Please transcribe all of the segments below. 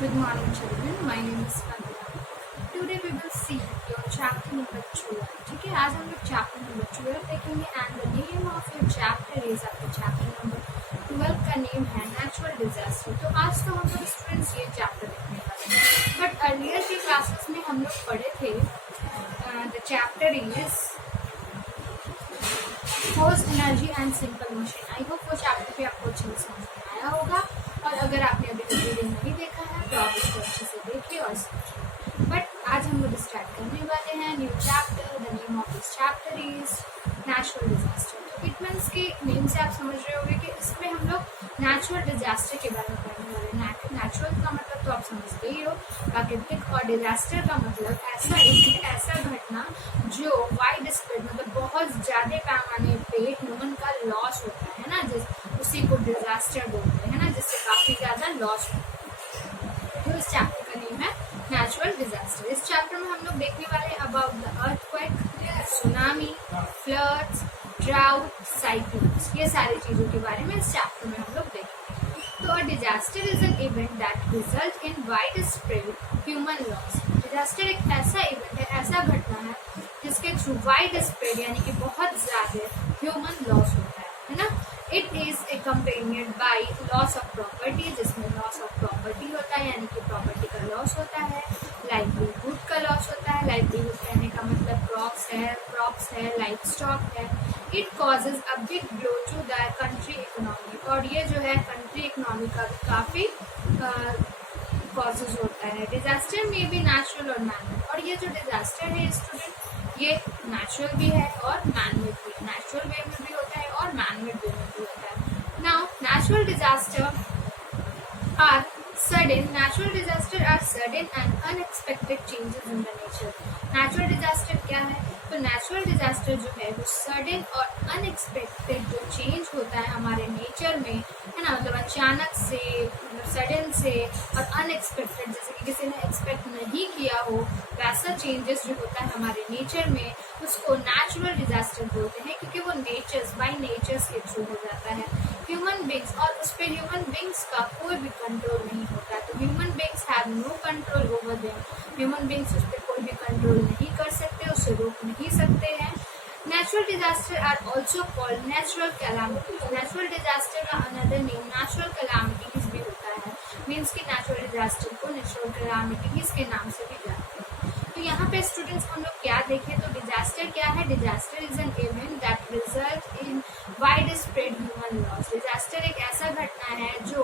Good morning, children. My name is Vandana. Today we will see your chapter number 12. ठीक है, आज हम लोग chapter number 12 देखेंगे and the name of your chapter is आपका chapter number 12 का name है natural disaster. तो आज तो हम लोग students ये chapter देखने वाले हैं. But earlier के classes में हम लोग पढ़े थे the chapter is force energy and simple motion. I hope वो chapter पे आपको अच्छे से समझ में आया होगा. और अगर आपने अभी तक वीडियो नहीं देखा है तो आप इसको अच्छे से देखिए और समझिए. बट आज हम लोग स्टार्ट करने वाले हैं new chapter. The name of this chapter is natural disaster. तो इट मीन्स के नेम से आप समझ रहे होंगे कि इसमें हम लोग नेचुरल डिजास्टर के बारे में पढ़ने वाले हैं. नेचुरल का मतलब तो आप समझते ही हो, प्राकृतिक, और डिजास्टर का मतलब ऐसा घटना जो वाइड स्प्रेड मतलब बहुत ज्यादा पैमाने पे ह्यूमन का लॉस होता है ना, उसी को डिजास्टर बोलते हैं ना, जिससे काफी ज्यादा लॉस होता है. तो इस चैप्टर का नेम है नेचुरल डिजास्टर. इस चैप्टर में हम लोग देखने वाले हैं about the earthquake, tsunami, floods, drought, cyclones. ये सारी चीजों के बारे में इस चैप्टर में हम लोग देखेंगे. तो a disaster is an event that result in wide spread human loss. Disaster एक ऐसा इवेंट है, ऐसा घटना है जिसके थ्रू वाइड स्प्रेड यानी कि बहुत ज्यादा ह्यूमन लॉस होता है ना. It is accompanied by loss of property, जिसमें लॉस ऑफ प्रॉपर्टी होता है यानी कि प्रॉपर्टी का लॉस होता है. लाइवलीहुड का लॉस होता है. लाइवलीहुड कहने का मतलब क्रॉप्स है, लाइफ स्टॉक है. It causes a big blow to the country economy. और ये जो है कंट्री इकोनॉमी का काफी कॉजेज होता है. डिजास्टर में भी नेचुरल और मैनमेड. और ये जो डिजास्टर है स्टूडेंट, ये नेचुरल भी है और मैनमेड भी है. नेचुरल वे में भी होता है और मैनमेड वे में भी होता है. Now natural disaster are sudden. Natural disaster are sudden and unexpected changes in the nature. Natural disaster क्या है? तो नेचुरल डिजास्टर जो है वो सडन और अनएक्सपेक्टेड जो चेंज होता है हमारे नेचर में, है ना, मतलब अचानक से, सडन से और अनएक्सपेक्टेड, जैसे कि किसी ने एक्सपेक्ट नहीं किया हो वैसा चेंजेस जो होता है हमारे नेचर में, उसको नेचुरल डिजास्टर बोलते हैं, क्योंकि वो नेचर्स बाय नेचर्स के थ्रू हो जाता है. ह्यूमन बींग्स, और उस पर ह्यूमन बींग्स का कोई भी कंट्रोल नहीं होता. तो human beings have no control over them. Human beings उस पर कोई भी कंट्रोल नहीं कर सकते, उसे रोक नहीं सकते हैं. Natural disaster are also called natural calamities. Natural disaster का अनदर नेम नेचुरल कैलामिटीज भी होता है. मीन्स कि नेचुरल डिजास्टर को नेचुरल कैलामिटीज के नाम से भी जानते हैं. तो यहाँ पे स्टूडेंट्स हम लोग क्या देखें, तो डिजास्टर क्या है? Disaster is an event that result in wide spread human loss. Disaster एक ऐसा घटना है जो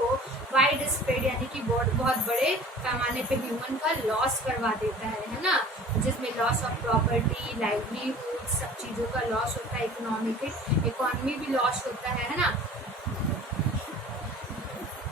वाइड स्प्रेड यानी कि बहुत बड़े पैमाने पे ह्यूमन का लॉस करवा देता है ना, जिसमें लॉस ऑफ प्रॉपर्टी, लाइवलीहुड, सब चीजों का लॉस होता है. इकोनॉमी भी लॉस होता है ना.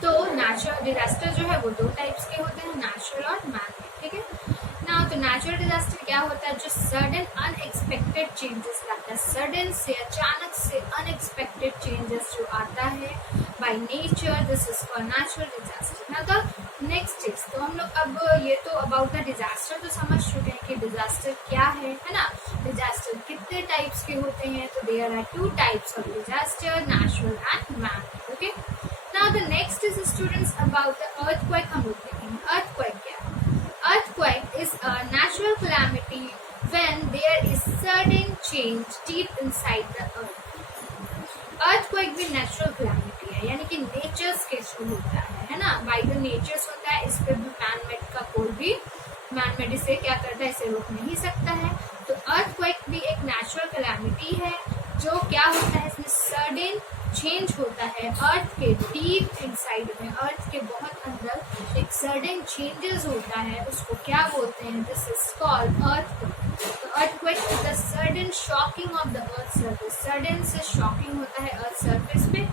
तो नेचुरल डिजास्टर जो है वो दो टाइप्स के होते हैं, नेचुरल और मैनमेड. ठीक है ना. तो नेचुरल डिजास्टर क्या होता है? जो सडन अनएक्सपेक्टेड चेंजेस लाता है. सडन से, अचानक से अनएक्सपेक्टेड चेंजेस जो आता है by nature, this is called natural disaster. ना द नेक्स्ट इज, तो हम लोग अब ये तो अबाउट द डिजास्टर तो समझ चुके हैं कि डिजास्टर क्या है ना. डिजास्टर कितने टाइप्स के होते हैं? तो there are two types of disaster, natural and manmade. Okay. Now the next is students about the earthquake. हम लोग देखेंगे अर्थक्वेक क्या है. Earthquake is a natural calamity when there is sudden change deep inside the earth. Earthquake भी natural calamity है, यानी कि natures के थ्रू होता है ना, बाय द नेचर्स होता है. इस पर भी मैनमेड का कोई भी मैनमेड इसे क्या करता है, इसे रोक नहीं सकता है. तो अर्थक्वेक भी एक नेचुरल कैलामिटी है जो क्या होता है, इसमें सडन चेंज होता है अर्थ के डीप इनसाइड में, अर्थ के बहुत अंदर एक सडन चेंजेस होता है. उसको क्या बोलते हैं? This is called earthquake. तो earthquake is the sudden shocking of the earth surface. Sudden से शॉकिंग होता है अर्थ सरफेस पे.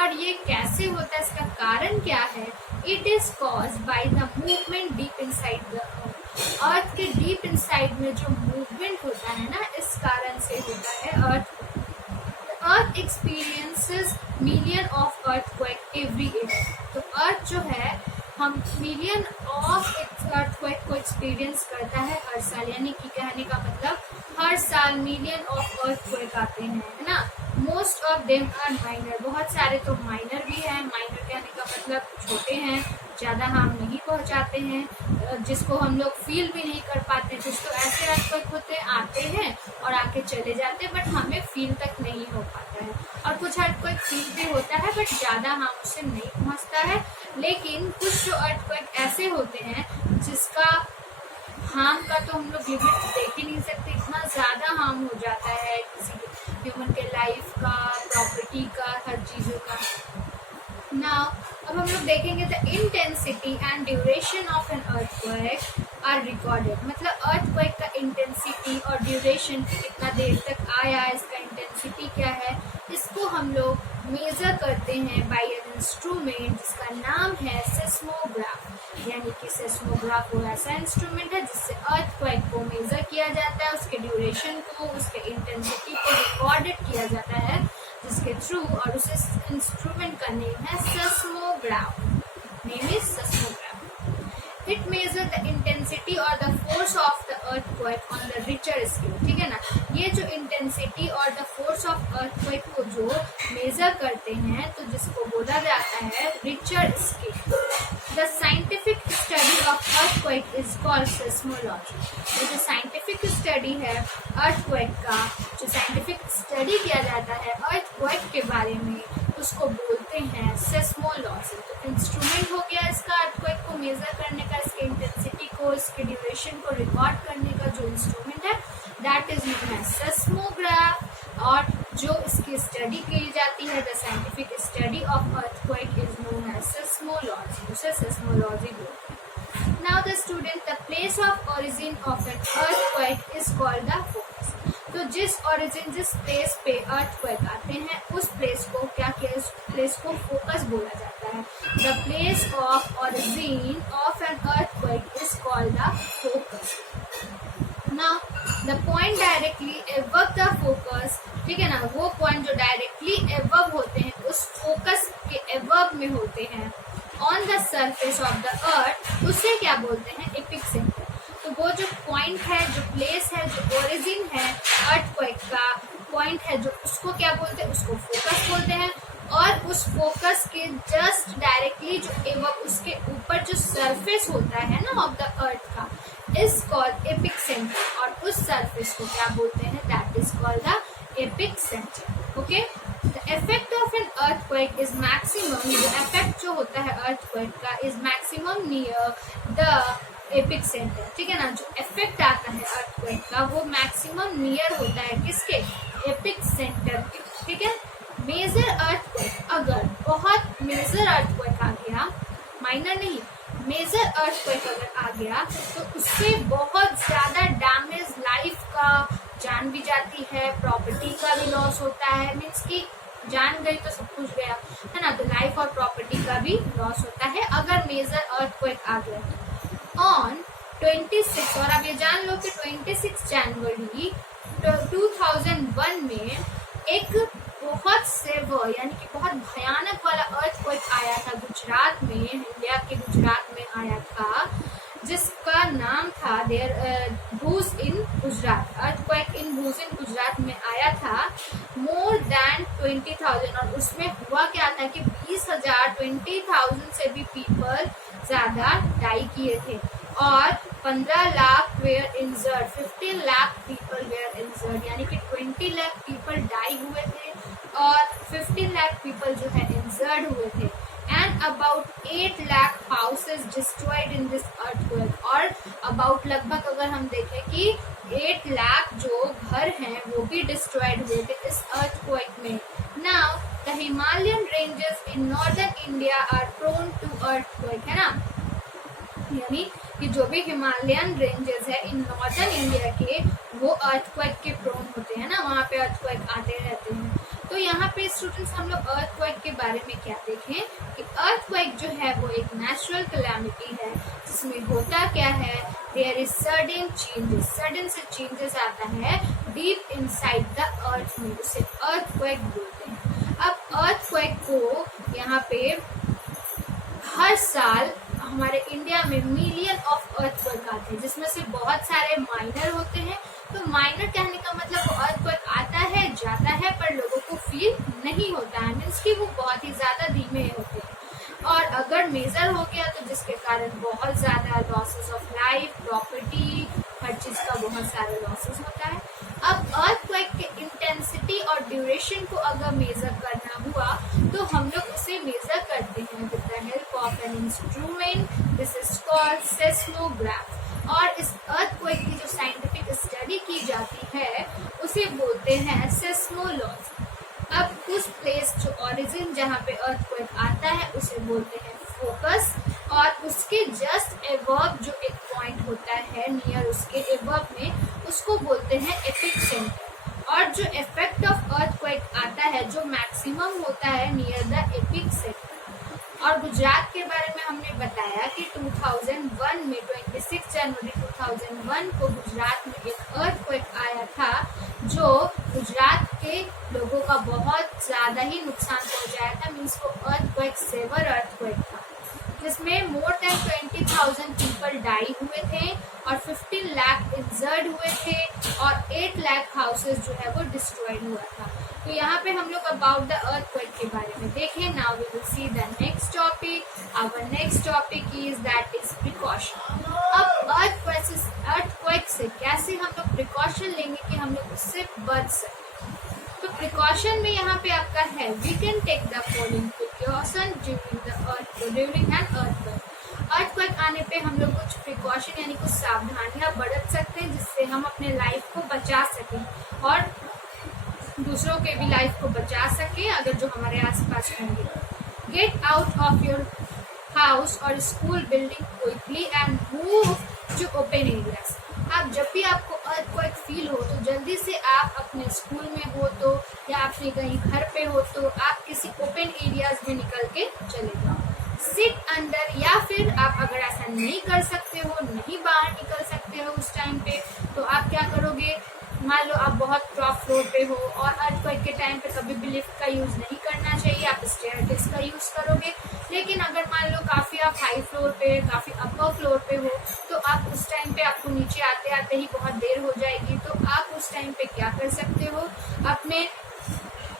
और ये कैसे होता है, इसका कारण क्या है? It is caused by the movement deep inside the earth. Earth के डीप इनसाइड में जो मूवमेंट होता है ना, इस कारण से होता है earth. Earth experiences million of earthquake every year. तो अर्थ जो है, हम मिलियन ऑफ अर्थक्वेक को एक्सपीरियंस करता है हर साल, यानी कि कहने का मतलब हर साल मिलियन ऑफ अर्थक्वेक आते हैं, है ना. Most of them are minor. बहुत सारे तो माइनर भी हैं. माइनर कहने का मतलब छोटे हैं, ज़्यादा हार्म नहीं पहुंचाते हैं, जिसको हम लोग फील भी नहीं कर पाते। कुछ तो ऐसे अर्थक्वेक होते हैं, आते हैं और आके चले जाते हैं, बट हमें फील तक नहीं हो पाता है। और कुछ अर्थक्वेक फील भी होता है बट ज़्यादा हार्म उससे नहीं पहुंचता है। लेकिन कुछ जो अर्थक्वेक ऐसे होते हैं जिसका हार्म का तो हम लोग लिमिट देख ही नहीं सकते, इतना ज़्यादा हार्म हो जाता है किसी ह्यूमन के लाइफ का, प्रॉपर्टी का, हर चीज़ों का। नाउ अब हम लोग देखेंगे the intensity and duration of an earthquake are recorded. मतलब अर्थक्वेक का इंटेंसिटी और ड्यूरेशन कितना देर तक आया, इसका इंटेंसिटी क्या है, इसको हम लोग मेजर करते हैं बाय एन इंस्ट्रूमेंट जिसका नाम है सेस्मोग्राफ। यानी कि सेस्मोग्राफ वो ऐसा इंस्ट्रूमेंट है जिससे अर्थक्वेक को मेजर किया जाता है, उसके ड्यूरेशन को, उसके इंटेंसिटी को रिकॉर्डेड किया जाता है जिसके थ्रू, और उस इंस्ट्रूमेंट का नेम है seismograph. Name is seismograph. It measure the intensity और the force of the earthquake on the Richter scale. ठीक है ना, ये जो इंटेंसिटी और द फोर्स ऑफ अर्थक्वेक को जो मेजर करते हैं तो जिसको बोला जाता है Richter scale. The scientific study of earthquake is called seismology. ये जो साइंटिफिक स्टडी है अर्थक्वेक का, जो साइंटिफिक स्टडी किया जाता है अर्थक्वेक के बारे में, उसको बोलते हैं सेस्मोलॉजी। तो इंस्ट्रूमेंट हो गया इसका अर्थक्वेक को मेजर करने का, इसके इंटेंसिटी को, इसके ड्यूरेशन को रिकॉर्ड करने का जो इंस्ट्रूमेंट है that is known as seismograph. और जो इसकी स्टडी की जाती है the scientific study of earthquake is known as seismology, उसे सेस्मोलॉजी बोलते हैं। Now the student, the place of origin of an earthquake is called the focus. तो जिस प्लेस पे अर्थक्वेक आते हैं उस प्लेस को क्या किया, उस प्लेस को फोकस बोला जाता है। The place of origin of an earthquake is called the focus. Now the point directly above the focus, ठीक है ना, वो पॉइंट जो डायरेक्टली एबव होते हैं, उस फोकस के एबव में होते हैं on the surface of the अर्थ, उसे क्या बोलते हैं, एपिक सेंटर। तो वो जो पॉइंट है, जो प्लेस है, जो ओरिजिन है अर्थक्वेक का पॉइंट है, जो उसको क्या बोलते हैं, उसको फोकस बोलते हैं। और उस फोकस के जस्ट डायरेक्टली जो एबव, उसके ऊपर जो सरफेस होता है ना ऑफ द अर्थ का, इज कॉल्ड एपिक सेंटर। और उस सरफेस को क्या बोलते हैं, that is called the epic centre. Okay, the effect of an earthquake is maximum. जो इफेक्ट जो होता है अर्थक्वेक का is maximum near the epic centre. ठीक है ना, जो इफेक्ट आता है अर्थक्वेक का वो मैक्सिमम नियर होता है किसके, एपिक सेंटर के। ठीक है, मेजर अर्थक्वेक, अगर बहुत मेजर अर्थक्वेक आ गया, माइनर नहीं, मेजर अर्थक्वेक अगर आ गया तो उससे बहुत ज्यादा डैमेज, लाइफ का, जान भी जाती है, प्रॉपर्टी का भी लॉस होता है। मीन्स कि जान गई तो सब कुछ गया, है ना, तो लाइफ और प्रॉपर्टी का भी लॉस होता है अगर मेजर अर्थक्वेक आ गया। ऑन 26, और अब ये जान लो कि 26 जनवरी 2001 में एक बहुत सेवर यानी कि बहुत भयानक वाला अर्थक्वेक आया था गुजरात में, इंडिया के गुजरात में आया था, जिसका नाम था भूज इन गुजरात। अर्थक्वेक इन भूज इन गुजरात में आया था। मोर देन 20,000, और उसमें हुआ क्या था कि 20,000, 20,000 से भी पीपल ज्यादा डाई किए थे, और 15 lakh were injured, 15 lakh people were injured, यानी कि 20 लाख पीपल डाई हुए थे और 15 लाख पीपल जो है इंजर्ड हुए थे। And about 8 lakh houses destroyed in this earthquake. और अबाउट लगभग अगर हम देखें कि 8 लाख जो घर हैं वो भी डिस्ट्रॉयड हुए थे इस अर्थक्वेक में। Now the Himalayan ranges in northern India are prone to earthquake, है ना, यानी कि जो भी हिमालयन रेंजेस है इन नॉर्दर्न इंडिया के वो अर्थक्वेक के प्रोन होते हैं ना, वहाँ पे अर्थक्वेक आते रहते हैं। तो यहाँ पे स्टूडेंट्स हम लोग अर्थक्वेक के बारे में क्या देखें कि अर्थक्वेक जो है वो एक नेचुरल कैलामिटी है जिसमें होता क्या है, there is sudden changes, sudden से चेंजेस आता है डीप इनसाइड द अर्थ में, उसे अर्थक्वेक बोलते हैं। अब अर्थक्वेक को यहाँ पे हर साल हमारे इंडिया में मिलियन ऑफ अर्थक्वेक आते हैं, जिसमें से बहुत सारे माइनर होते हैं। तो माइनर कहने का मतलब वो अर्थक्वेक आता है, जाता है, पर लोगों को फील नहीं होता है, मीन्स कि वो बहुत ही ज्यादा धीमे होते हैं। और अगर मेजर हो गया तो जिसके कारण बहुत ज्यादा लॉसेस ऑफ लाइफ, प्रॉपर्टी, हर चीज का बहुत सारे लॉसेस होता है। अब अर्थक्वेक के इंटेंसिटी और ड्यूरेशन को अगर मेजर करना हुआ तो हम लोग उसे मेजर करते हैं with the help of an instrument, this is called seismograph. और इस अर्थक्वेक की जो साइंटिफिक स्टडी की जाती है उसे बोलते हैं सेस्मोलॉजी। अब उस प्लेस जो ओरिजिन जहाँ पे अर्थक्वेक आता है उसे बोलते हैं फोकस, और उसके जस्ट एबव जो एक पॉइंट होता है नियर उसके एबव में उसको बोलते हैं एपिक सेंटर। और जो इफेक्ट ऑफ अर्थक्वेक आता है जो मैक्सिमम होता है नियर द एपिक सेंटर। और गुजरात के बारे में हमने बताया कि 2001 में 26 जनवरी 2001 को गुजरात में एक अर्थक्वेक आया था जो गुजरात के लोगों का बहुत ज्यादा ही नुकसान पहुंचाया था। मीन्स वो अर्थक्वेक सेवर अर्थक्वेक था जिसमें मोर देन 20,000 पीपल डाई हुए थे और 15 लाख इंजर्ड हुए थे और 8 लाख हाउसेस जो है वो डिस्ट्रॉयड हुआ था। तो यहाँ पे हम लोग अबाउट द अर्थक्वेक के बारे में देखें। Now we will see the next topic. Our next topic is that is precaution. अब अर्थक्वेक से कैसे हम लोग प्रिकॉशन लेंगे कि हम लोग उससे बच सकें। तो प्रिकॉशन में यहाँ पे आपका है we can take the following precaution during an earthquake. Earthquake आने पे हम लोग कुछ प्रिकॉशन यानी कुछ सावधानियां बरत सकते हैं जिससे हम अपने लाइफ को बचा सकें और दूसरों के भी लाइफ को बचा सके अगर जो हमारे आसपास होंगे। Get out of your house और school building quickly and move to open areas. आप जब भी आपको अर्थक्वेक फील हो तो जल्दी से आप अपने स्कूल में हो तो या अपने कहीं घर पे हो तो आप किसी ओपन एरियाज में निकल के चले जाओ। सिट अंडर, या फिर आप अगर ऐसा नहीं कर सकते हो, नहीं बाहर निकल सकते हो उस टाइम पे, तो आप क्या करोगे। मान लो आप बहुत टॉप फ्लोर पे हो और अर्थक्वेक के टाइम पे कभी भी लिफ्ट का यूज नहीं करना चाहिए, आप स्टेयरकेस का यूज करोगे। लेकिन अगर मान लो काफी आप हाई फ्लोर पे, काफी अपर फ्लोर पे हो तो आप उस टाइम पे आपको नीचे आते आते ही बहुत देर हो जाएगी। तो आप उस टाइम पे क्या कर सकते हो, अपने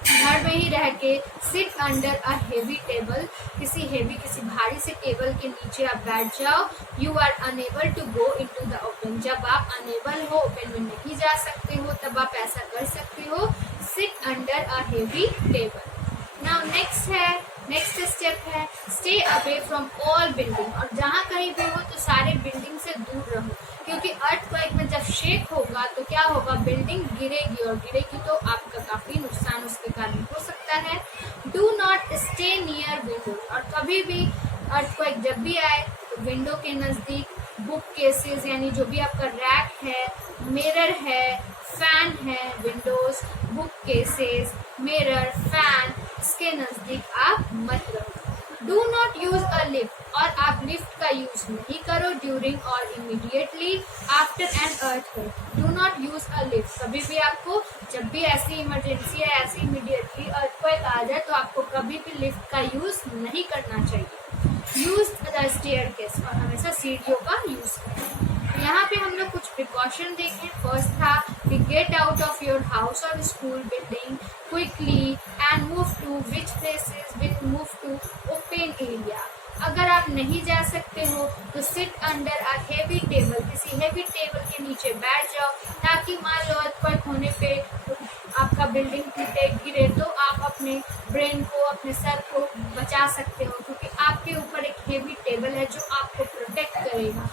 घर में ही रह के sit under a heavy table, किसी भारी से टेबल के नीचे आप बैठ जाओ। You are unable to go into the open, जब आप अनेबल हो, ओपन में नहीं जा सकते हो, तब आप ऐसा कर सकते हो, sit under a heavy table. Now next step है stay away from all building. और जहाँ कहीं भी हो तो सारे बिल्डिंग से दूर रहो, क्योंकि अर्थक्वेक में जब शेक होगा तो क्या होगा, बिल्डिंग गिरेगी और गिरेगी तो आपका काफी नुकसान उसके कारण हो सकता है। Do not stay near window, और कभी भी अर्थक्वेक जब भी आए तो विंडो के नजदीक, बुक केसेस यानी जो भी आपका रैक है, मिरर है, फैन है, Windows, book cases, mirror, fan, इसके नजदीक आप मत रहो। Do not use a lift, और आप लिफ्ट का यूज नहीं करो ड्यूरिंग और immediately after an earthquake. Do not use a lift, कभी भी आपको जब भी ऐसी इमरजेंसी या ऐसी इमीडिएटली अर्थक्वेक आ जाए तो आपको कभी भी लिफ्ट का यूज नहीं करना चाहिए। यूज द स्टेयरकेस, और हमेशा सीढ़ियों का यूज करें। यहाँ पे हम लोग कुछ प्रिकॉशन देखें। फर्स्ट था कि get out of your house और school building quickly and move to which places will move to open area. अगर आप नहीं जा सकते हो तो sit under a heavy table, किसी हेवी टेबल के नीचे बैठ जाओ ताकि मान लो अर्थक्वेक होने पे आपका बिल्डिंग टूटे, गिरे तो आप अपने ब्रेन को, अपने सर को बचा सकते हो, क्योंकि आपके ऊपर एक हेवी टेबल है जो आपको प्रोटेक्ट करेगा।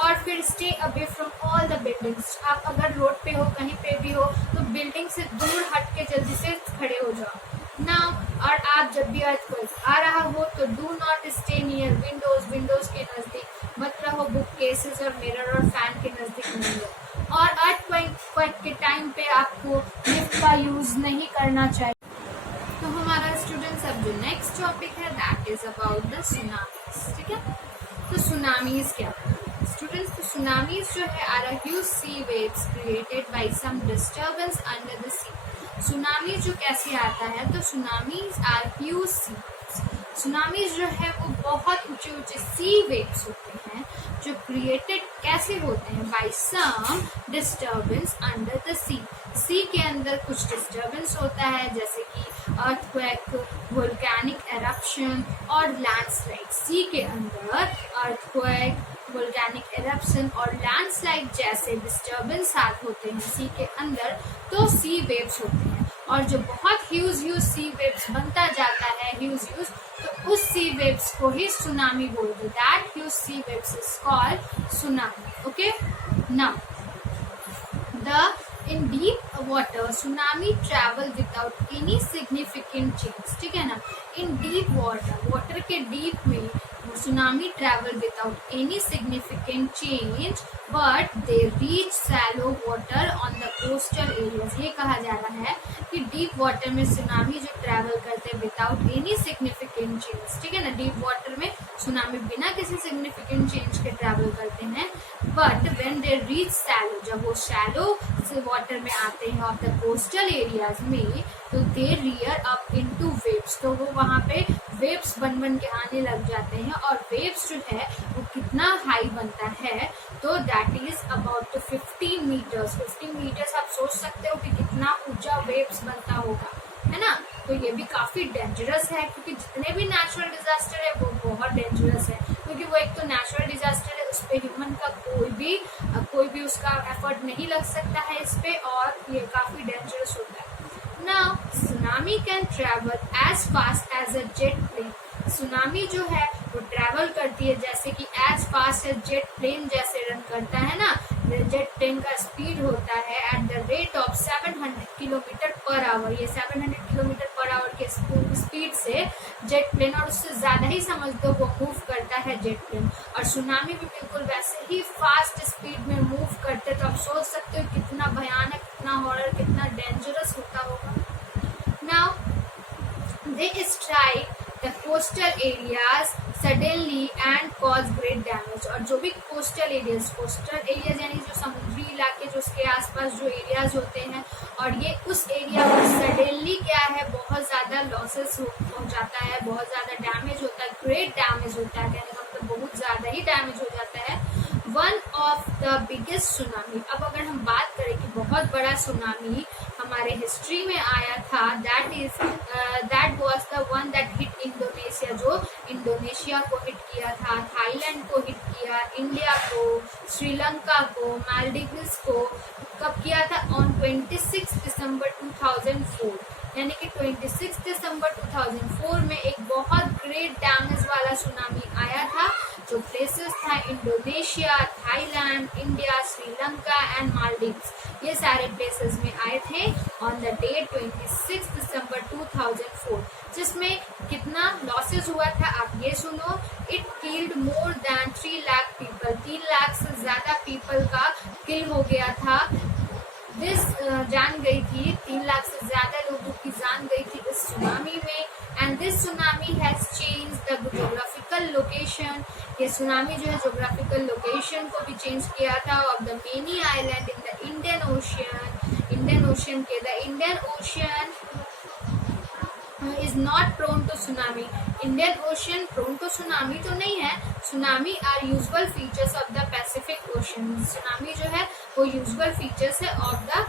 और फिर stay away from all the buildings, आप अगर रोड पे हो, कहीं पे भी हो तो बिल्डिंग से दूर हट के जल्दी से खड़े हो जाओ ना। और आप जब भी अर्थक्वेक आ रहा हो तो do not stay near Windows के नजदीक मत रहो, बुक केसेस और मिरर और फैन के नजदीक नहीं रहो। और अर्थक्वेक के टाइम पे आपको लिफ्ट का यूज नहीं करना चाहिए। तो हमारा स्टूडेंट्स अब जो नेक्स्ट टॉपिक है that is about the tsunamis. ठीक है, तो सुनामीज क्या है स्टूडेंट्स? तो सुनामीज जो है are a huge sea waves created by some disturbance under the sea. Tsunami जो कैसे आता है, तो tsunamis are huge sea waves. Tsunamis जो है वो बहुत ऊंचे ऊंचे सी वेव्स होते हैं जो क्रिएटेड कैसे होते हैं, by some disturbance under the sea. Sea के अंदर कुछ डिस्टर्बेंस होता है, जैसे कि अर्थक्वेक, वोल्केनिक एरप्शन और लैंडस्लाइड। सी के अंदर अर्थक्वेक, वोल्केनिक एरप्शन और लैंडस्लाइड जैसे डिस्टर्बेंस होते हैं सी के अंदर, तो सी वेव्स होते हैं। और जो बहुत ह्यूज सी वेव्स बनता जाता है तो उस सी वेव्स को ही सुनामी बोलते हैं। That huge sea waves is called tsunami. Okay, now in deep water tsunami travel without any significant change। ठीक है ना, in deep water के deep में tsunami travel without any significant change but they reach shallow water on the coastal areas। ये कहा जा रहा है कि deep water में tsunami जो travel करते हैं without any significant change। ठीक है ना, deep water में tsunami बिना किसी significant change के travel करते हैं, but when they reach shallow, जब वो shallow से water में आते हैं of the coastal areas में, तो they rear up into waves। तो वो वहाँ पे वेव्स बन के आने लग जाते हैं। और वेव्स जो है वो कितना हाई बनता है, तो that is about 15 metres. 15 metres आप सोच सकते हो कि कितना ऊंचा वेव्स बनता होगा, है ना। तो ये भी काफी डेंजरस है, क्योंकि जितने भी नेचुरल डिजास्टर है वो बहुत डेंजरस है, क्योंकि वो एक तो नेचुरल डिजास्टर है, उस पे ह्यूमन का कोई भी उसका एफर्ट नहीं लग सकता है इस पे, और ये काफी डेंजरस होता है। Now, tsunami can travel as fast as a jet plane। सुनामी जो है वो ट्रैवल करती है जैसे कि as fast as jet plane जैसे रन करता है ना। जेट प्लेन का स्पीड होता है at the rate of 700 kilometre per hour. ये 700 किलोमीटर पर आवर के स्पीड से जेट प्लेन, और उससे ज्यादा ही समझ दो, वो मूव करता है जेट प्लेन। और सुनामी भी बिल्कुल वैसे ही फास्ट स्पीड में मूव करते, तो आप सोच सकते हो कितना भयानक, कितना हॉरर, कितना डेंजरस होता होगा। Now they strike the coastal areas suddenly and cause great damage। और जो भी coastal areas यानी जो समुद्री इलाके, जो उसके आसपास जो एरियाज होते हैं, और ये उस एरिया पर सडनली क्या है, बहुत ज्यादा लॉसेस हो जाता है, बहुत ज्यादा डैमेज होता है, ग्रेट डैमेज होता है, कहने का मतलब बहुत ज्यादा ही डैमेज हो जाता है। One of the biggest tsunami. अब अगर हम बात करें कि बहुत बड़ा सुनामी हमारे हिस्ट्री में आया था, that was the one that hit Indonesia. जो इंडोनेशिया को हिट किया था, थाईलैंड को हिट किया, इंडिया को, श्रीलंका को, मालदीव्स को कब किया था? ऑन 26 दिसंबर 2004। यानी कि 26 दिसंबर 2004 में एक बहुत ग्रेट डैमेज वाला सुनामी आया था, जो प्लेसेस था Indonesia, Thailand, India, Sri Lanka and Maldives. ये सारे प्लेसेस में आए थे ऑन द डेट 26 दिसंबर 2004। जिसमें कितना लॉसेस हुआ था आप ये सुनो। It killed more than 3 lakh people. 3 lakh से ज्यादा पीपल का किल हो गया था। जान गई थी, 3 लाख से ज्यादा लोगों की जान गई थी इस सुनामी में। And this tsunami has change the geographical location. ये सुनामी जो है जोग्राफिकल लोकेशन को भी चेंज किया था of the many island in the Indian Ocean के। The Indian Ocean is not prone to tsunami. Indian Ocean prone to tsunami तो नहीं है। Tsunami are usual features of the Pacific Ocean. Tsunami जो है वो usual features है of the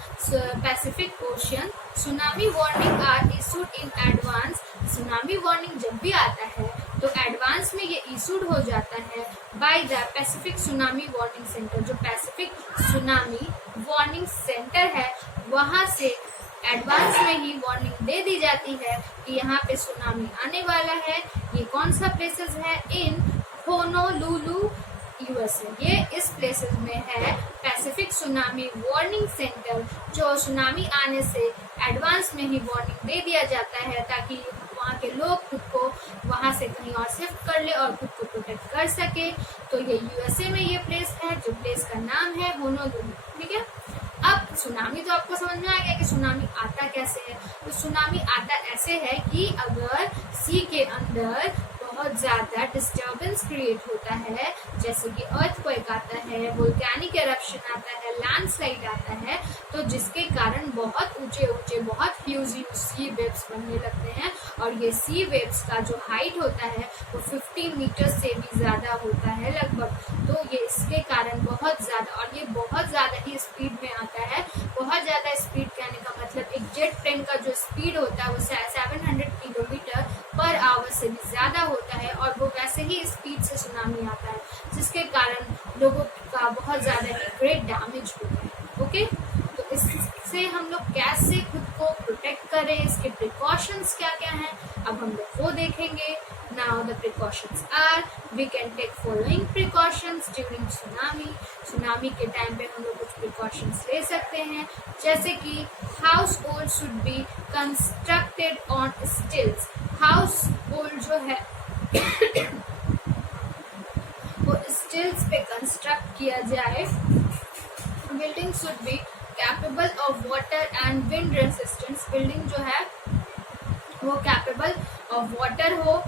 Pacific Ocean. Tsunami warning are issued in advance. Tsunami warning जब भी आता है तो एडवांस में ये इशूड हो जाता है by the Pacific tsunami warning centre. जो पैसिफिक सुनामी वार्निंग सेंटर है वहां से एडवांस में ही वार्निंग दे दी जाती है कि यहाँ पे सुनामी आने वाला है। ये कौन सा प्लेसेस है? इन होनोलुलु यूएसए। ये इस प्लेसेस में है पैसिफिक सुनामी वार्निंग सेंटर, जो सुनामी आने से एडवांस में ही वार्निंग दे दिया जाता है ताकि वहाँ के लोग खुद को वहाँ से कहीं और शिफ्ट कर ले और खुद को प्रोटेक्ट कर सके। तो ये यूएसए में ये प्लेस है, जो प्लेस का नाम है होनोलुलु। ठीक है, अब सुनामी तो आपको समझ में आ गया कि सुनामी आता कैसे है। तो सुनामी आता ऐसे है कि अगर सी के अंदर बहुत ज्यादा डिस्टर्बेंस क्रिएट होता है, जैसे कि अर्थक्वेक आता है, वोल्केनिक एरप्शन आता है, लैंडस्लाइड आता है, तो जिसके कारण बहुत ऊंचे बहुत ह्यूज सी वेव्स बनने लगते हैं। और ये सी वेव्स का जो हाइट होता है वो 50 मीटर से भी ज्यादा होता है लगभग। तो ये इसके कारण बहुत ज्यादा, और ये बहुत ज्यादा ही स्पीड में आता है। बहुत ज्यादा स्पीड कहने का मतलब एक जेट प्लेन का जो स्पीड होता है वो 700 किलोमीटर पर आवर से भी ज़्यादा होता है और वो वैसे ही स्पीड से सुनामी आता है, जिसके कारण लोगों का बहुत ज़्यादा ग्रेट डैमेज होता है। ओके, तो इससे हम लोग कैसे खुद को प्रोटेक्ट करें, इसके प्रिकॉशंस क्या क्या हैं, अब हम लोग वो देखेंगे। Now the precautions are, we can take following precautions during tsunami. Tsunami के टाइम पे हम लोग कुछ प्रिकॉशंस ले सकते हैं, जैसे कि household should be constructed on stilts. Household जो है वो स्टिल्स पे कंस्ट्रक्ट किया जाए। Building should be capable of water and wind resistance. Building जो है वो कैपेबल ऑफ वाटर हो,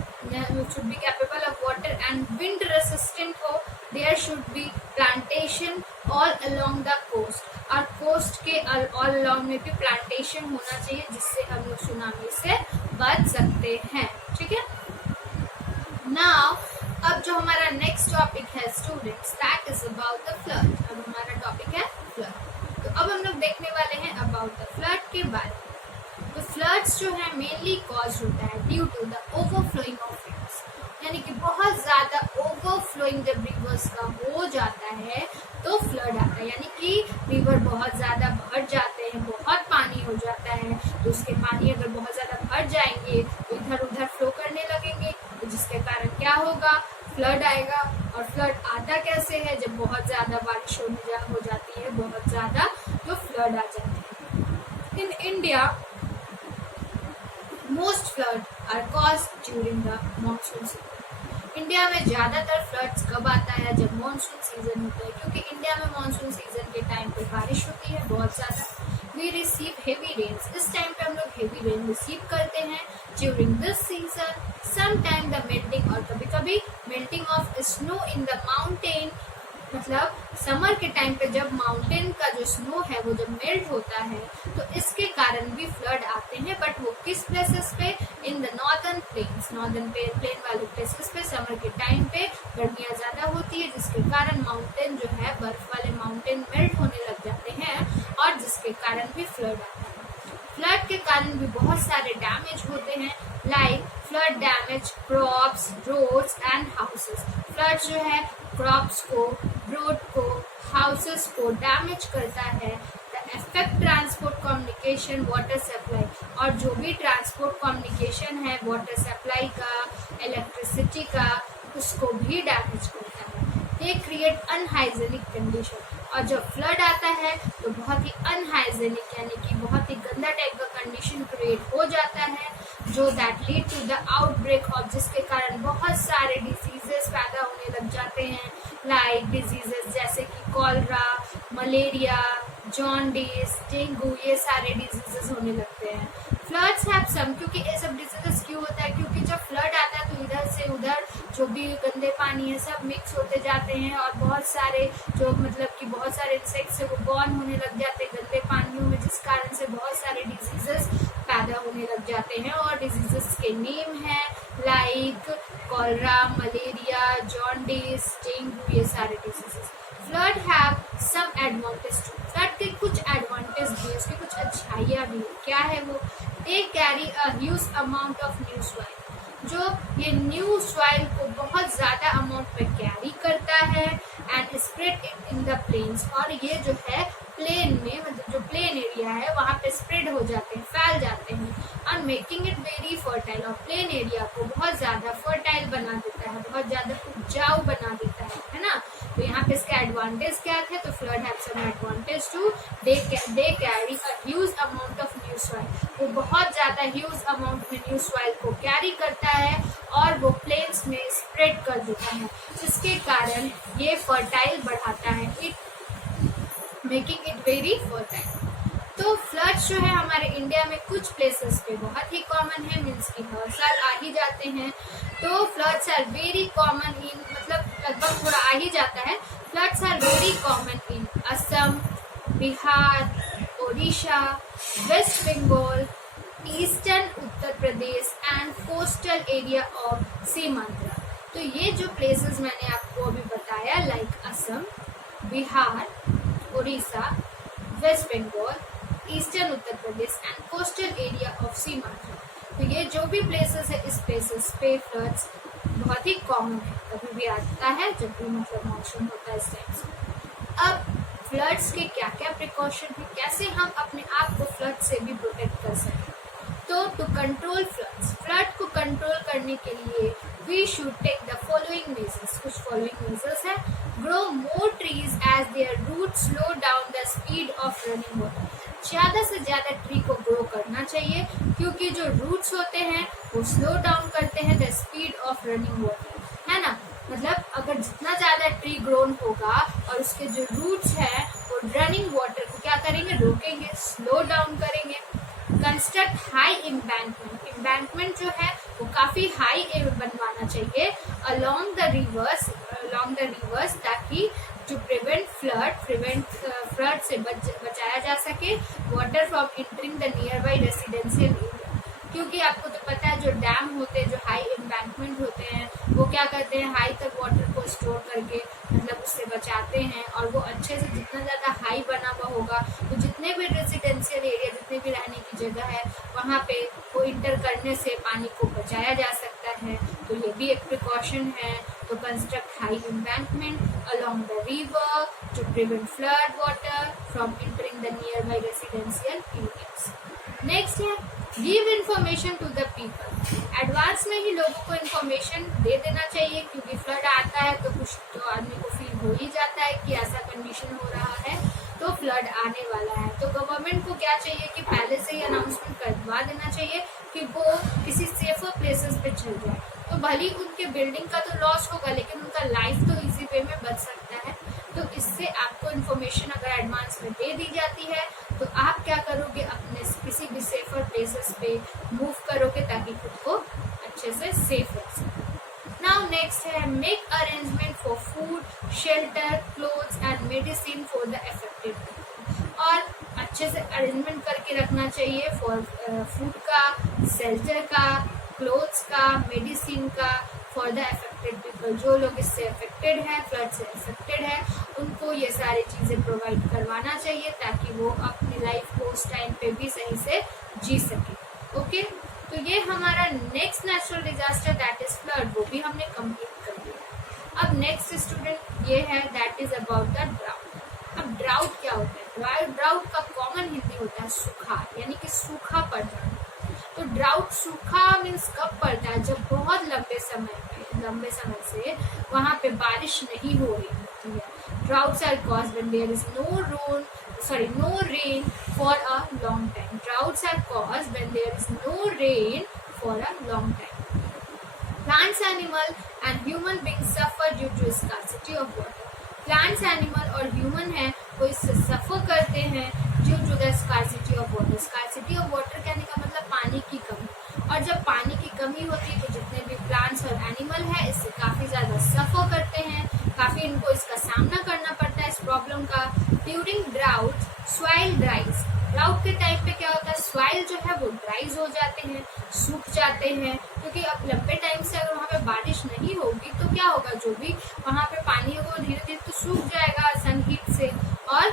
should be capable of water and wind resistant हो। There should be plantation all along the coast, और coast के all along में भी plantation होना चाहिए, जिससे हम लोग सुनामी से बच सकते हैं। ठीक है, नाउ अब जो हमारा नेक्स्ट टॉपिक है students, that is about the flood. अब हमारा टॉपिक है फ्लड। तो अब हम लोग देखने वाले हैं अबाउट द फ्लड के बारे में। तो फ्लड्स जो है मेनली कॉज होता है due to the overflowing of rivers, यानी कि बहुत ज्यादा ओवरफ्लोइंग जब रिवर्स का हो जाता है तो फ्लड आता है, यानी कि रिवर बहुत ज्यादा भर जाते हैं, बहुत पानी हो जाता है, तो उसके पानी अगर बहुत ज्यादा भर जाएंगे तो इधर उधर फ्लो करने लगेंगे, तो जिसके कारण क्या होगा, फ्लड आएगा। और फ्लड आता कैसे है, जब बहुत ज्यादा बारिश हो जाती है, बहुत ज्यादा तो फ्लड आ जाते हैं। In India most flood are caused during the monsoon season. India में ज्यादातर फ्लड्स कब आता है, जब मॉनसून सीजन होता है, क्योंकि इंडिया में मॉनसून सीजन के टाइम पे बारिश होती है बहुत ज्यादा। वी रिसीव हेवी रेन्स, इस टाइम पे हम लोग हेवी रेन रिसीव करते हैं। During this season sometime the melting, और कभी कभी melting of snow in the mountain, मतलब समर के टाइम पे जब माउंटेन का जो स्नो है वो जब मेल्ट होता है तो इसके कारण भी फ्लड आते हैं। बट वो किस प्लेसेस पे, in the northern plains, northern plain वाले प्लेसेस पे समर के टाइम पे गर्मियाँ ज्यादा होती है, जिसके कारण माउंटेन जो है, बर्फ वाले माउंटेन मेल्ट होने लग जाते हैं और जिसके कारण भी फ्लड आता है। फ्लड के कारण भी बहुत सारे डैमेज होते हैं, like flood damage crops, roads and houses. Flood जो है क्रॉप्स को, रोड को, हाउसेस को डैमेज करता है। The effect transport communication, water supply, और जो भी ट्रांसपोर्ट कम्युनिकेशन है वाटर सप्लाई का, इलेक्ट्रिसिटी का, उसको भी डैमेज करता है। दे क्रिएट अनहाइजेनिक कंडीशन, और जब फ्लड आता है तो बहुत ही अनहाइजेनिक, यानी कि बहुत ही गंदा टाइप का कंडीशन क्रिएट हो जाता है, जो that lead to the outbreak of, जिसके कारण बहुत सारे डिजीजेस पैदा होने लग जाते हैं, लाइक डिजीजेस जैसे कि कॉलरा, मलेरिया, जॉन्डिस, डेंगू, ये सारे डिजीजेस होने लगते हैं। फ्लड्स हैव सम, क्योंकि ये सब डिजीजेस क्यों होता है, क्योंकि जब फ्लड आता है तो इधर से उधर जो भी गंदे पानी है सब मिक्स होते जाते हैं, और बहुत सारे जो मतलब कि बहुत सारे इंसेक्ट्स है वो बॉर्न होने लग जाते हैं गंदे पानियों में, जिस कारण से बहुत सारे डिजीजेस पैदा होने लग जाते हैं। और डिजीजेस के नेम है like cholera, malaria, jaundice, dengue, ये सारे diseases. Flood have some advantage to, flood के कुछ एडवांटेज भी, उसकी कुछ अच्छाइयाँ भी। क्या है वो, दे carry a huge amount of new soil, जो ये न्यू सॉइल को बहुत ज्यादा अमाउंट में कैरी करता है, and spread it in the plains, और ये जो है प्लेन में, मतलब जो प्लेन एरिया है वहाँ पे स्प्रेड हो जाते हैं, फैल जाते हैं, और मेकिंग इट वेरी फर्टाइल, और प्लेन एरिया को बहुत ज्यादा फर्टाइल बना देता है, बहुत ज्यादा उपजाऊ बना देता है ना। तो यहाँ पे इसका एडवांटेज क्या थे, तो flood have some advantage too, they carry a huge amount of new soil, वो बहुत ज्यादा ह्यूज अमाउंट में न्यू सॉइल को कैरी करता है और वो प्लेन्स में स्प्रेड कर देता है, जिसके कारण ये फर्टाइल बढ़ाता है, it making it very fertile. तो फ्लड्स जो है हमारे इंडिया में कुछ प्लेसेस पे बहुत ही कॉमन है, मीन्स कि हर साल आ ही जाते हैं। तो floods are very common in, मतलब लगभग थोड़ा आ ही जाता है। Floods are very common in Assam, Bihar, Odisha, west Bengal, eastern Uttar Pradesh and coastal area of Seemandhra. तो ये जो प्लेसेस मैंने आपको अभी बताया, like Assam, Bihar, Orissa, west Bengal, eastern Uttar Pradesh and coastal area of Seemanchal. तो ये जो भी प्लेसेस है, इस प्लेसेस पे फ्लड्स बहुत ही कॉमन है, कभी भी आता है जब भी मतलब मानसून होता है इस टाइम से। अब फ्लड्स के क्या क्या प्रिकॉशन है, कैसे हम अपने आप को फ्लड से भी प्रोटेक्ट कर सकते हैं। तो टू कंट्रोल फ्लड्स, फ्लड को कंट्रोल करने के लिए we should take the following measures. कुछ फॉलोइंग मेजर्स है। Grow more trees as their root slow down the speed of running water. ज्यादा से ज्यादा ट्री को ग्रो करना चाहिए, क्योंकि जो रूट्स होते हैं वो स्लो डाउन करते हैं the speed of running water, है ना। मतलब अगर जितना ज्यादा ट्री ग्रोन होगा और उसके जो रूट्स है वो रनिंग वाटर को क्या करेंगे, रोकेंगे, स्लो डाउन करेंगे। कंस्ट्रक्ट हाई एम्बैंकमेंट, एम्बैंकमेंट जो है वो काफी हाई बनवाना चाहिए अलोंग द रिवर्स, ताकि टू प्रिवेंट फ्लड से बचाया जा सके water from entering the nearby residential area. क्योंकि आपको तो पता है जो डैम होते हैं, जो हाई एम्बैंकमेंट होते हैं, वो क्या करते हैं, हाई तक वाटर को स्टोर करके मतलब उससे बचाते हैं, और वो अच्छे से जितना ज्यादा हाई बना हुआ होगा तो जितने भी रेसिडेंशियल एरिया, जितने भी रहने की जगह है, वहाँ पे वो इंटर करने से पानी को बचाया जा सकता है। तो ये भी एक प्रिकॉशन है। तो construct high embankment along the river to prevent flood water from entering the nearby residential areas. Next है give information to the people. Advance में ही लोगों को इन्फॉर्मेशन दे देना चाहिए, क्योंकि फ्लड आता है तो कुछ तो आदमी को फील हो ही जाता है कि ऐसा कंडीशन हो रहा है तो फ्लड आने वाला है। तो गवर्नमेंट को क्या चाहिए कि पहले से ही अनाउंसमेंट करवा देना चाहिए कि वो किसी सेफर प्लेसेस पे चल जाए। तो भले उनके बिल्डिंग का तो लॉस होगा, लेकिन उनका लाइफ तो इजी वे में बच सकता है। तो इससे आपको इन्फॉर्मेशन अगर एडवांस में दे दी जाती है तो आप क्या करोगे, अपने किसी भी सेफर प्लेसेस पे मूव करोगे ताकि खुद को अच्छे से सेफ रख सको। नाउ नेक्स्ट है make arrangement for food, shelter, clothes and medicine for the affected people. और अच्छे से अरेंजमेंट करके रखना चाहिए फॉर फूड का, शेल्टर का, क्लोथ्स का, मेडिसिन का, फॉर द अफेक्टेड पीपल। जो लोग इससे अफेक्टेड है, फ्लड से अफेक्टेड है, उनको ये सारी चीजें प्रोवाइड करवाना चाहिए ताकि वो अपनी लाइफ को उस टाइम पे भी सही से जी सके। ओके, तो ये हमारा next natural disaster that is flood, वो भी हमने कंप्लीट कर लिया। अब नेक्स्ट स्टूडेंट ये है that is about the drought. अब ड्राउट क्या होता है? ड्राउट का कॉमन हिंदी होता है सूखा, यानी कि सूखा पड़ जाना। तो ड्राउट सूखा मीन्स कब पड़ता है? जब बहुत लंबे समय से वहां पे बारिश नहीं हो रही होती है। Droughts are caused when there is no rain for a long time. Droughts are caused when there is no rain for a long time. Plants, animal and human beings suffer due to scarcity of water. Plants, animal और human है वो इससे suffer करते हैं due to the scarcity of water. Scarcity of water कहने का मतलब पानी की कमी। और जब पानी की कमी होती है तो जितने भी प्लांट्स और एनिमल है इससे काफी ज्यादा सफर करते हैं, काफी इनको इसका सामना करना पड़ता है इस प्रॉब्लम का। During drought soil ड्राइज। ड्राउट के टाइम पे क्या होता है, सॉइल जो है वो ड्राइज हो जाते हैं, सूख जाते हैं, क्योंकि अब लंबे टाइम से अगर वहाँ पे बारिश नहीं होगी तो क्या होगा, जो भी वहाँ पे पानी होगा धीरे धीरे तो सूख जाएगा सन हीट से, और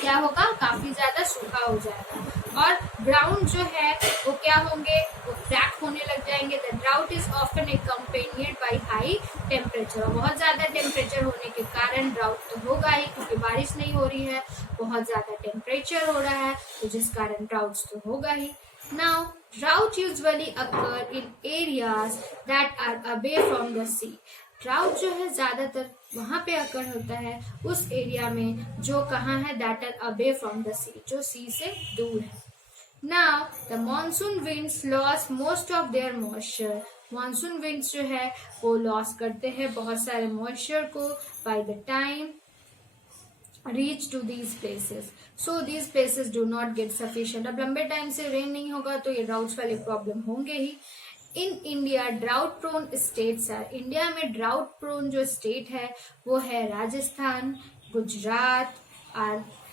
क्या होगा, काफी ज्यादा सूखा हो जाएगा। और ग्राउंड जो है वो क्या होंगे, वो क्रैक होने लग जाएंगे। The drought is often accompanied by high temperature. और बहुत ज्यादा टेम्परेचर होने के कारण ड्राउट तो होगा ही, क्योंकि बारिश नहीं हो रही है, बहुत ज्यादा टेम्परेचर हो रहा है, तो जिस कारण ड्राउट्स तो होगा ही। Now drought usually occur in areas that are away from the sea. Drought जो है ज्यादातर वहां पे अकर होता है उस एरिया में जो कहाँ है, that are away from the sea, जो सी से दूर है। Now the monsoon winds lose most of their moisture. Monsoon winds जो है वो लॉस करते हैं बहुत सारे मॉइस्चर को by the time reach to these places, so these places do not get sufficient। अब लंबे टाइम से रेन नहीं होगा तो ये ड्राउट्स वाले प्रॉब्लम होंगे ही। In India drought prone states are. India में ड्राउट प्रोन जो स्टेट है वो है Rajasthan, Gujarat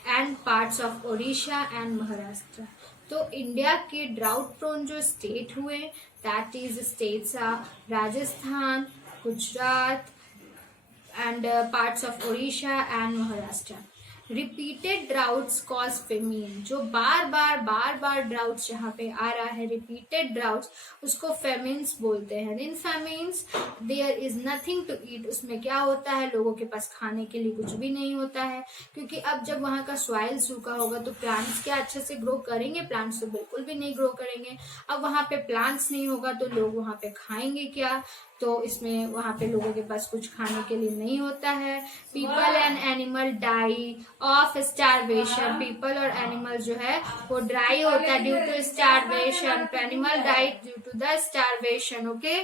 and parts of Odisha and Maharashtra. तो इंडिया के ड्राउट प्रोन जो स्टेट हुए that is states are Rajasthan, Gujarat and parts of Odisha and Maharashtra। Repeated droughts cause famine, जो बार बार ड्राउट्स जहाँ पे आ रहा है, रिपीटेड ड्राउट्स, उसको फेमिन्स बोलते हैं। In famines there is nothing to eat, उसमें क्या होता है, लोगों के पास खाने के लिए कुछ भी नहीं होता है, क्योंकि अब जब वहाँ का सॉइल सूखा होगा तो प्लांट्स क्या अच्छे से ग्रो करेंगे? प्लांट्स तो बिल्कुल भी नहीं ग्रो करेंगे। अब वहाँ पे प्लांट्स नहीं होगा तो लोग वहाँ पे खाएंगे क्या? तो इसमें वहाँ पे लोगों के पास कुछ खाने के लिए नहीं होता है। People and animal die of starvation, people और एनिमल जो है वो ड्राई होता है ड्यू टू स्टारवेशन, तो animal die due to the starvation. Okay,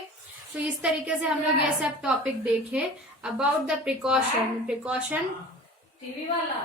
तो इस तरीके से हम लोग ये सब टॉपिक देखे अबाउट द प्रिकॉशन टीवी वाला।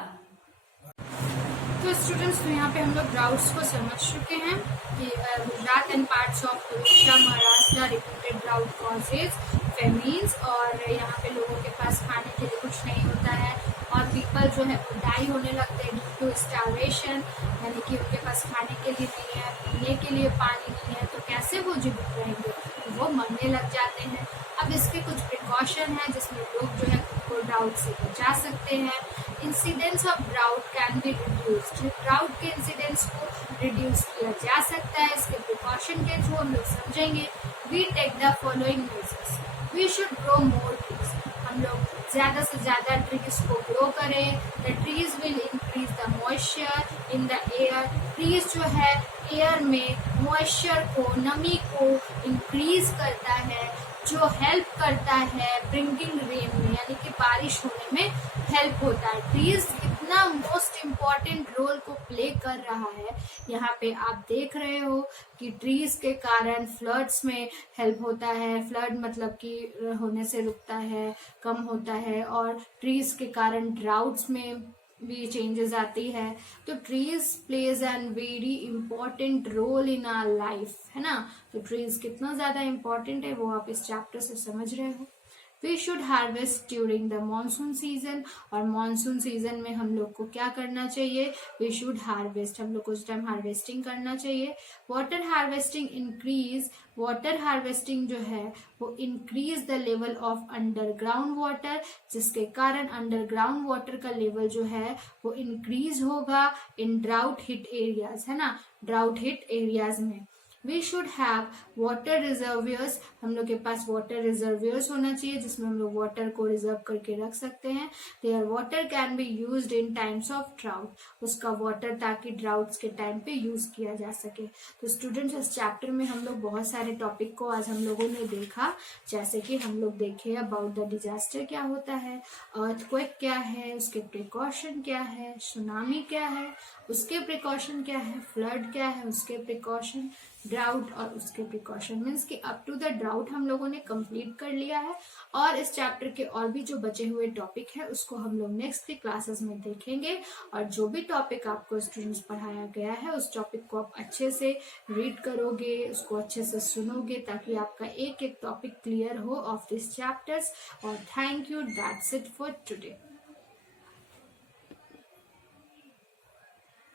तो स्टूडेंट्स, तो यहाँ पे हम लोग ड्राउट्स को समझ चुके हैं कि Gujarat and parts of Odisha, Maharashtra, repeated drought causes famines, और यहाँ पे लोगों के पास खाने के लिए कुछ नहीं होता है, और पीपल जो है वो डाई होने लगते हैं ड्यू टू स्टारवेशन, यानी कि उनके पास खाने के लिए नहीं है, पीने के लिए पानी नहीं है, तो कैसे वो जीवित रहेंगे? तो वो मरने लग जाते हैं। अब इसके कुछ प्रिकॉशन है जिसमें लोग जो है को ड्राउट से बचा सकते हैं। Incidence of drought can be reduced, drought के इंसिडेंस को रिड्यूस किया जा सकता है। इसके प्रिकॉशन के थ्रू हम लोग समझेंगे। We take the following measures, we should grow more trees, हम लोग ज्यादा से ज्यादा ट्रीज को ग्रो करें। The trees will increase the moisture in the air, trees जो है एयर में मॉइस्चर को, नमी को इंक्रीज करता है, जो हेल्प करता है ब्रिंगिंग रेन में, यानी कि बारिश होने में हेल्प होता है। ट्रीज कितना मोस्ट इम्पॉर्टेंट रोल को प्ले कर रहा है, यहाँ पे आप देख रहे हो कि ट्रीज के कारण फ्लड्स में हेल्प होता है। फ्लड मतलब कि होने से रुकता है, कम होता है, और ट्रीज के कारण ड्राउट्स में भी चेंजेस आती है। तो trees plays an very important role in our life, है ना। तो ट्रीज कितना ज्यादा इंपॉर्टेंट है वो आप इस चैप्टर से समझ रहे हो। We should harvest during the monsoon season, और मानसून सीजन में हम लोग को क्या करना चाहिए? वी शुड हार्वेस्ट, हम लोग को उस टाइम हार्वेस्टिंग करना चाहिए। Water harvesting increase, water harvesting जो है वो increase the level of underground water, जिसके कारण अंडरग्राउंड वाटर का लेवल जो है वो इंक्रीज होगा इन ड्राउट हिट एरियाज, है ना, ड्राउट हिट एरियाज में। वी शुड हैव वाटर रिजर्वियर्स, हम लोग के पास वाटर रिजर्वियर्स होना चाहिए जिसमें हम लोग वाटर को रिजर्व करके रख सकते हैं। Their water can be used in times of drought, उसका वाटर ताकि ड्राउट्स के टाइम पे यूज किया जा सके। तो स्टूडेंट्स, इस चैप्टर में हम लोग बहुत सारे टॉपिक को आज हम लोगों ने देखा, जैसे कि हम लोग देखे अबाउट द डिजास्टर क्या होता है, अर्थक्वेक क्या है, उसके प्रिकॉशन क्या है, सुनामी क्या है उसके प्रिकॉशन क्या है, फ्लड क्या है उसके प्रिकॉशन, ड्राउट और उसके प्रिकॉशन। मीन्स कि अप टू द ड्राउट हम लोगों ने कंप्लीट कर लिया है, और इस चैप्टर के और भी जो बचे हुए टॉपिक है उसको हम लोग नेक्स्ट के क्लासेस में देखेंगे। और जो भी टॉपिक आपको स्टूडेंट्स पढ़ाया गया है उस टॉपिक को आप अच्छे से रीड करोगे, उसको अच्छे से सुनोगे, ताकि आपका एक एक टॉपिक क्लियर हो ऑफ दिस चैप्टर्स। और thank you, that's it for today.